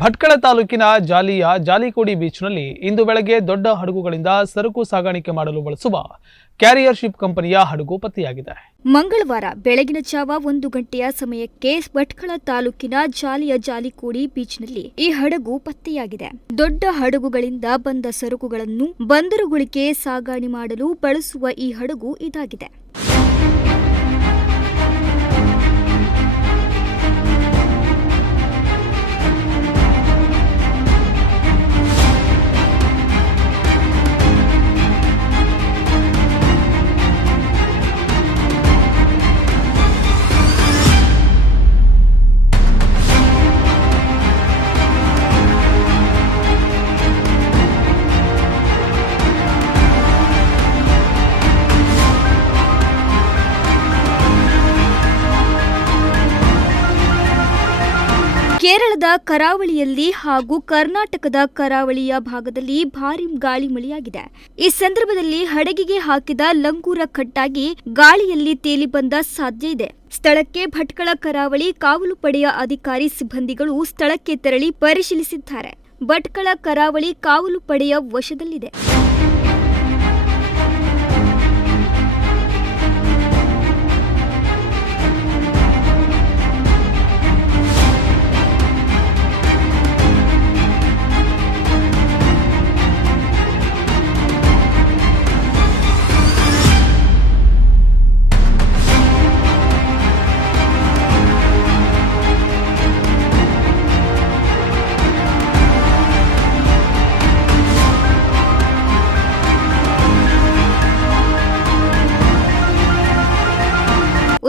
ಭಟ್ಕಳ ತಾಲೂಕಿನ ಜಾಲಿಯ ಜಾಲಿಕೋಡಿ ಬೀಚ್ನಲ್ಲಿ ಇಂದು ಬೆಳಗ್ಗೆ ದೊಡ್ಡ ಹಡಗುಗಳಿಂದ ಸರಕು ಸಾಗಾಣಿಕೆ ಮಾಡಲು ಬಳಸುವ ಕ್ಯಾರಿಯರ್ ಶಿಪ್ ಕಂಪನಿಯ ಹಡಗು ಪತ್ತೆಯಾಗಿದೆ. ಮಂಗಳವಾರ ಬೆಳಗಿನ ಜಾವ ಒಂದು ಗಂಟೆಯ ಸಮಯಕ್ಕೆ ಭಟ್ಕಳ ತಾಲೂಕಿನ ಜಾಲಿಯ ಜಾಲಿಕೋಡಿ ಬೀಚ್ನಲ್ಲಿ ಈ ಹಡಗು ಪತ್ತೆಯಾಗಿದೆ. ದೊಡ್ಡ ಹಡಗುಗಳಿಂದ ಬಂದ ಸರಕುಗಳನ್ನು ಬಂದರುಗಳಿಗೆ ಸಾಗಾಣೆ ಮಾಡಲು ಬಳಸುವ ಈ ಹಡಗು ಇದಾಗಿದೆ. ಕೇರಳದ ಕರಾವಳಿಯಲ್ಲಿ ಹಾಗೂ ಕರ್ನಾಟಕದ ಕರಾವಳಿಯ ಭಾಗದಲ್ಲಿ ಭಾರಿ ಗಾಳಿ ಮಳೆಯಾಗಿದೆ. ಈ ಸಂದರ್ಭದಲ್ಲಿ ಹಡಗಿಗೆ ಹಾಕಿದ ಲಂಗೂರ ಕಟ್ಟಾಗಿ ಗಾಳಿಯಲ್ಲಿ ತೇಲಿ ಬಂದ ಸಾಧ್ಯ ಇದೆ. ಸ್ಥಳಕ್ಕೆ ಭಟ್ಕಳ ಕರಾವಳಿ ಕಾವಲು ಪಡೆಯ ಅಧಿಕಾರಿ ಸಿಬ್ಬಂದಿಗಳು ಸ್ಥಳಕ್ಕೆ ತೆರಳಿ ಪರಿಶೀಲಿಸಿದ್ದಾರೆ. ಭಟ್ಕಳ ಕರಾವಳಿ ಕಾವಲು ಪಡೆಯ ವಶದಲ್ಲಿದೆ.